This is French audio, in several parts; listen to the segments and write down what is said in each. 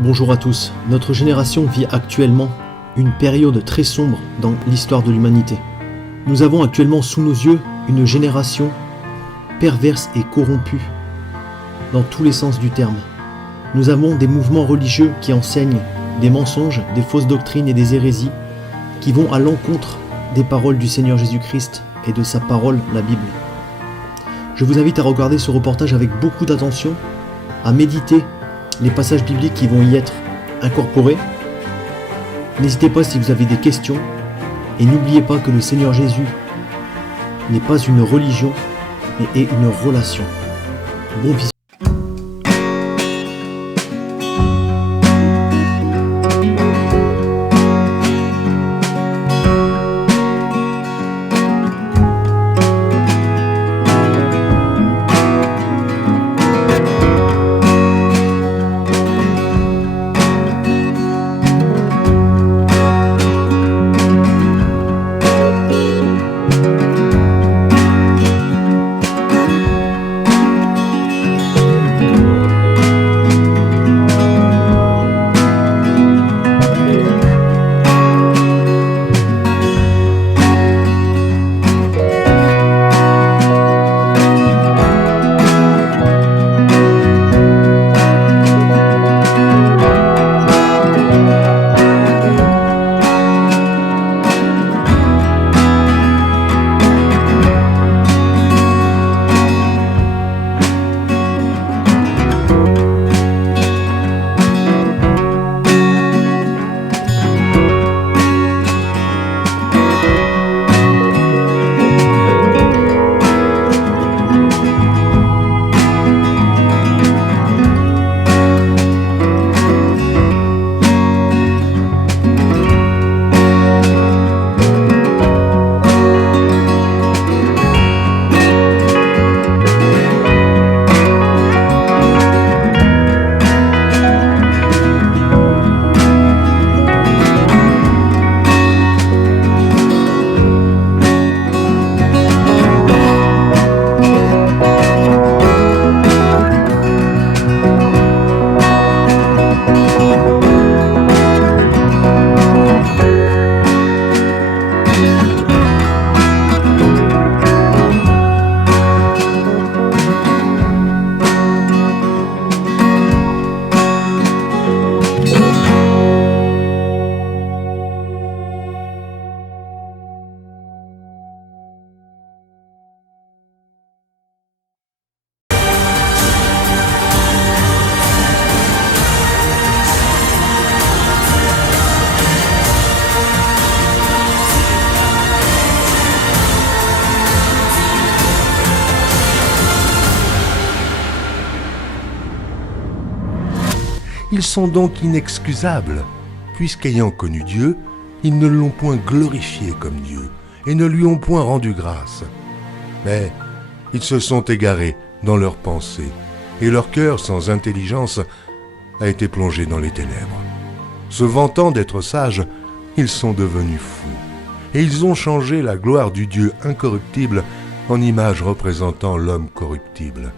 Bonjour à tous. Notre génération vit actuellement une période très sombre dans l'histoire de l'humanité. Nous avons actuellement sous nos yeux une génération perverse et corrompue dans tous les sens du terme. Nous avons des mouvements religieux qui enseignent des mensonges, des fausses doctrines et des hérésies qui vont à l'encontre des paroles du Seigneur Jésus-Christ et de sa parole, la Bible. Je vous invite à regarder ce reportage avec beaucoup d'attention, à méditer les passages bibliques qui vont y être incorporés. N'hésitez pas si vous avez des questions et n'oubliez pas que le Seigneur Jésus n'est pas une religion mais est une relation. Bon visionnage. Ils sont donc inexcusables, puisqu'ayant connu Dieu, ils ne l'ont point glorifié comme Dieu, et ne lui ont point rendu grâce. Mais ils se sont égarés dans leurs pensées, et leur cœur sans intelligence a été plongé dans les ténèbres. Se vantant d'être sages, ils sont devenus fous, et ils ont changé la gloire du Dieu incorruptible en image représentant l'homme corruptible.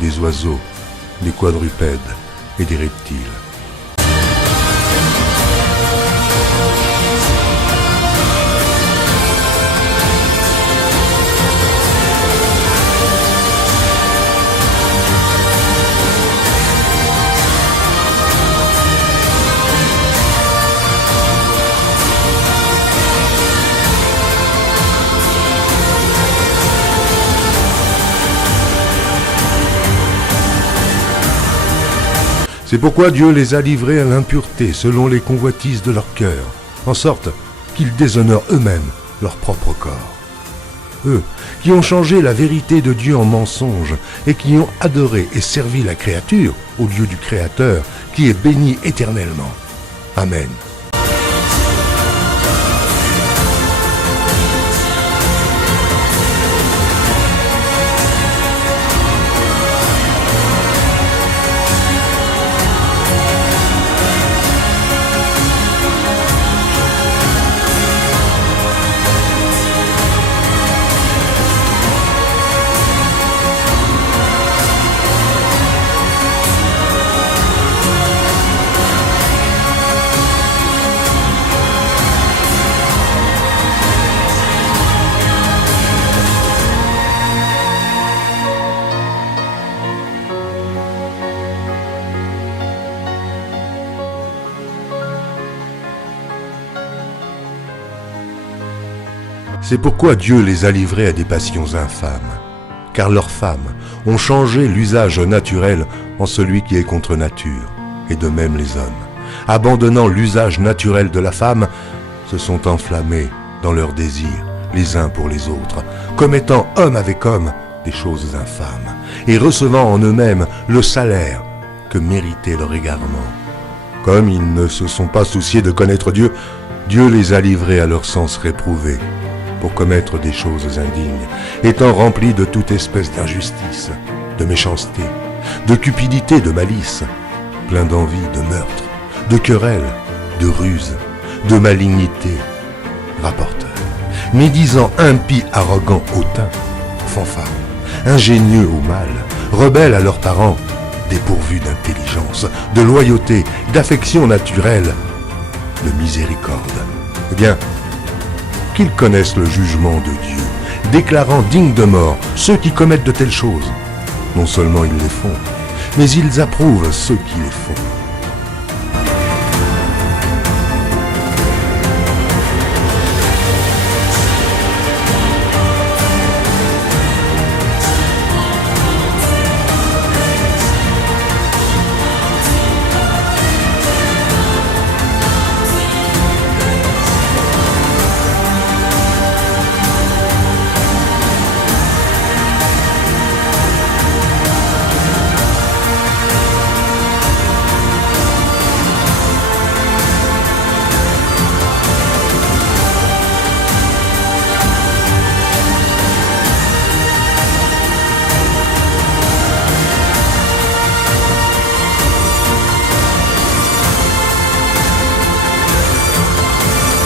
Des oiseaux, des quadrupèdes et des reptiles. C'est pourquoi Dieu les a livrés à l'impureté selon les convoitises de leur cœur, en sorte qu'ils déshonorent eux-mêmes leur propre corps. Eux, qui ont changé la vérité de Dieu en mensonge et qui ont adoré et servi la créature au lieu du Créateur, qui est béni éternellement. Amen. C'est pourquoi Dieu les a livrés à des passions infâmes, car leurs femmes ont changé l'usage naturel en celui qui est contre nature, et de même les hommes, abandonnant l'usage naturel de la femme, se sont enflammés dans leurs désirs les uns pour les autres, commettant homme avec homme des choses infâmes, et recevant en eux-mêmes le salaire que méritait leur égarement. Comme ils ne se sont pas souciés de connaître Dieu, Dieu les a livrés à leur sens réprouvé, pour commettre des choses indignes, étant remplis de toute espèce d'injustice, de méchanceté, de cupidité, de malice, pleins d'envie, de meurtre, de querelle, de ruse, de malignité, rapporteurs, médisants, impies, arrogants, hautains, fanfarons, ingénieux au mal, rebelles à leurs parents, dépourvus d'intelligence, de loyauté, d'affection naturelle, de miséricorde. Eh bien, qu'ils connaissent le jugement de Dieu, déclarant dignes de mort ceux qui commettent de telles choses. Non seulement ils les font, mais ils approuvent ceux qui les font.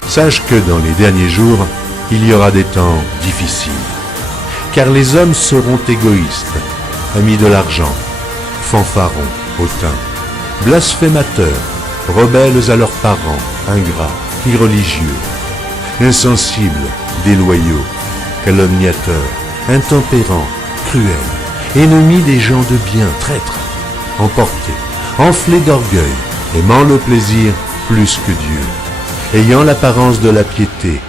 Sache que dans les derniers jours, il y aura des temps difficiles, car les hommes seront égoïstes, amis de l'argent, fanfarons, hautains, blasphémateurs, rebelles à leurs parents, ingrats, irreligieux, insensibles, déloyaux, calomniateurs, intempérants, cruels, ennemis des gens de bien, traîtres, emportés, enflés d'orgueil, aimant le plaisir plus que Dieu, ayant l'apparence de la piété,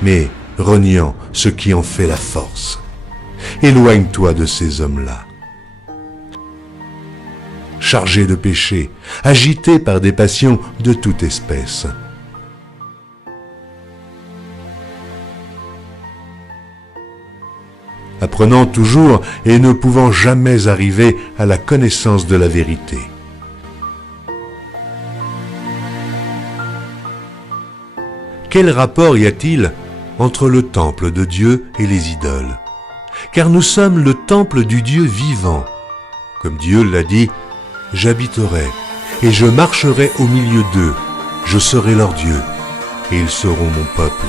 mais reniant ce qui en fait la force. Éloigne-toi de ces hommes-là. Chargés de péché, agités par des passions de toute espèce. Apprenant toujours et ne pouvant jamais arriver à la connaissance de la vérité. Quel rapport y a-t-il entre le temple de Dieu et les idoles? Car nous sommes le temple du Dieu vivant. Comme Dieu l'a dit, « J'habiterai et je marcherai au milieu d'eux, je serai leur Dieu, et ils seront mon peuple. »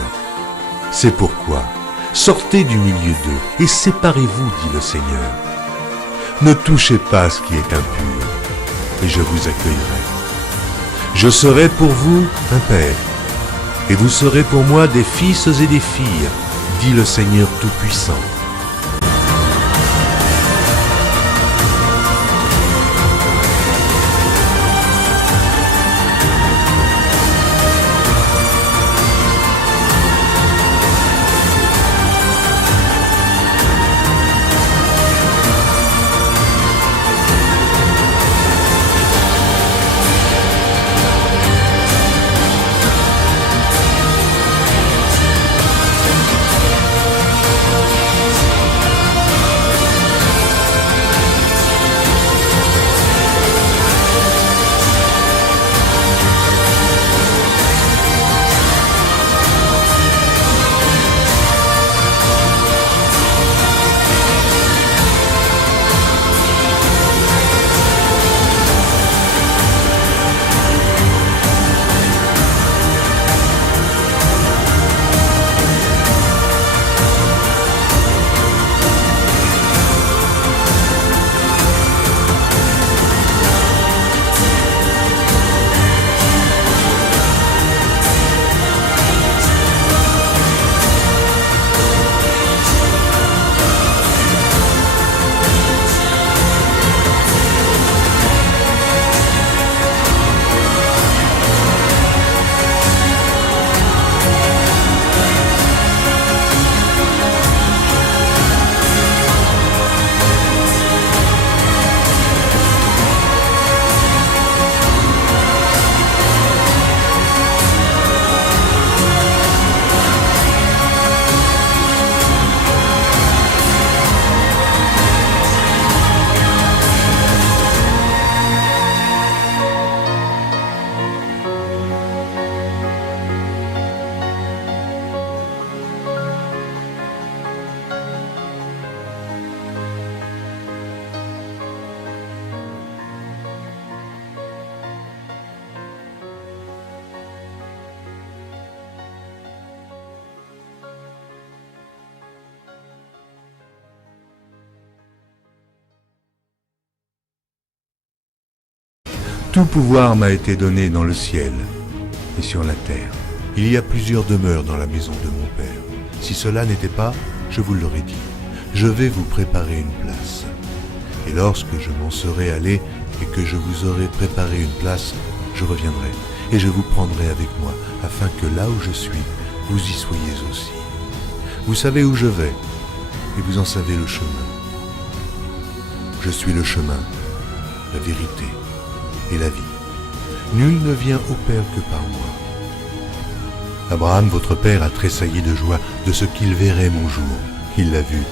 C'est pourquoi, sortez du milieu d'eux et séparez-vous, dit le Seigneur. Ne touchez pas à ce qui est impur, et je vous accueillerai. Je serai pour vous un père, et vous serez pour moi des fils et des filles, dit le Seigneur Tout-Puissant. Tout pouvoir m'a été donné dans le ciel et sur la terre. Il y a plusieurs demeures dans la maison de mon Père. Si cela n'était pas, je vous l'aurais dit. Je vais vous préparer une place. Et lorsque je m'en serai allé et que je vous aurai préparé une place, je reviendrai et je vous prendrai avec moi, afin que là où je suis, vous y soyez aussi. Vous savez où je vais, et vous en savez le chemin. Je suis le chemin, la vérité et la vie. Nul ne vient au Père que par moi. Abraham, votre père, a tressailli de joie de ce qu'il verrait mon jour. Il l'a vu,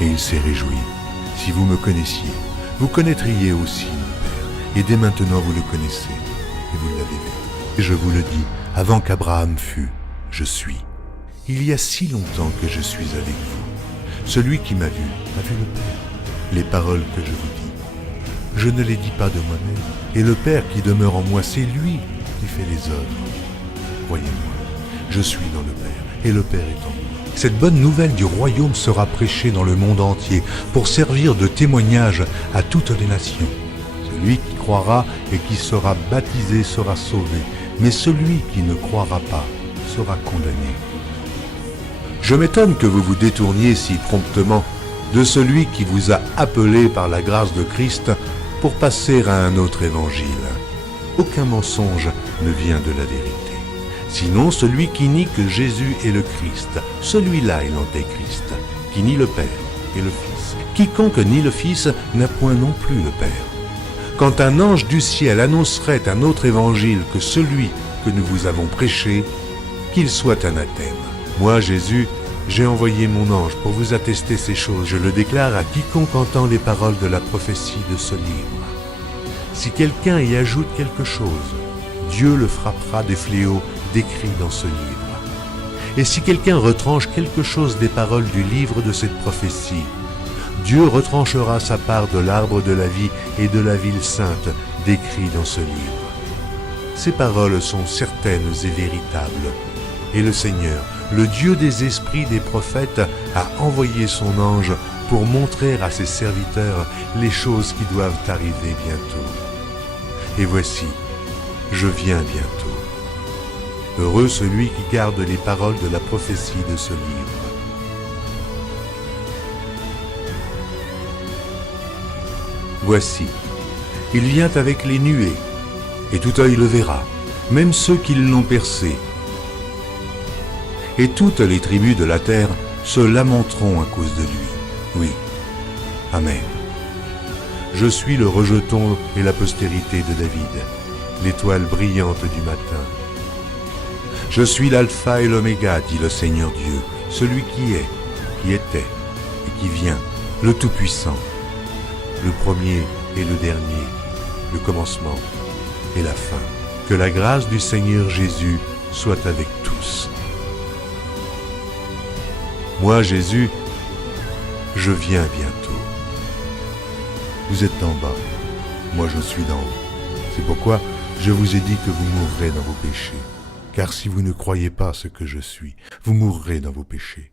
et il s'est réjoui. Si vous me connaissiez, vous connaîtriez aussi mon Père, et dès maintenant vous le connaissez, et vous l'avez vu. Et je vous le dis, avant qu'Abraham fût, je suis. Il y a si longtemps que je suis avec vous. Celui qui m'a vu a vu le Père. Les paroles que je vous dis, je ne les dis pas de moi-même, et le Père qui demeure en moi, c'est lui qui fait les œuvres. Voyez-moi, je suis dans le Père, et le Père est en moi. Cette bonne nouvelle du royaume sera prêchée dans le monde entier pour servir de témoignage à toutes les nations. Celui qui croira et qui sera baptisé sera sauvé, mais celui qui ne croira pas sera condamné. Je m'étonne que vous vous détourniez si promptement de celui qui vous a appelé par la grâce de Christ pour passer à un autre évangile. Aucun mensonge ne vient de la vérité. Sinon celui qui nie que Jésus est le Christ, celui-là est l'antéchrist, qui nie le Père et le Fils. Quiconque nie le Fils n'a point non plus le Père. Quand un ange du ciel annoncerait un autre évangile que celui que nous vous avons prêché, qu'il soit anathème. Moi, Jésus, j'ai envoyé mon ange pour vous attester ces choses. Je le déclare à quiconque entend les paroles de la prophétie de ce livre. Si quelqu'un y ajoute quelque chose, Dieu le frappera des fléaux décrits dans ce livre. Et si quelqu'un retranche quelque chose des paroles du livre de cette prophétie, Dieu retranchera sa part de l'arbre de la vie et de la ville sainte décrits dans ce livre. Ces paroles sont certaines et véritables. Et le Seigneur, le Dieu des esprits des prophètes, a envoyé son ange pour montrer à ses serviteurs les choses qui doivent arriver bientôt. Et voici, je viens bientôt. Heureux celui qui garde les paroles de la prophétie de ce livre. Voici, il vient avec les nuées, et tout œil le verra, même ceux qui l'ont percé. Et toutes les tribus de la terre se lamenteront à cause de lui. Oui. Amen. Je suis le rejeton et la postérité de David, l'étoile brillante du matin. Je suis l'alpha et l'oméga, dit le Seigneur Dieu, celui qui est, qui était et qui vient, le Tout-Puissant, le premier et le dernier, le commencement et la fin. Que la grâce du Seigneur Jésus soit avec tous. Moi, Jésus, je viens bientôt. Vous êtes en bas, moi je suis d'en haut. C'est pourquoi je vous ai dit que vous mourrez dans vos péchés. Car si vous ne croyez pas ce que je suis, vous mourrez dans vos péchés.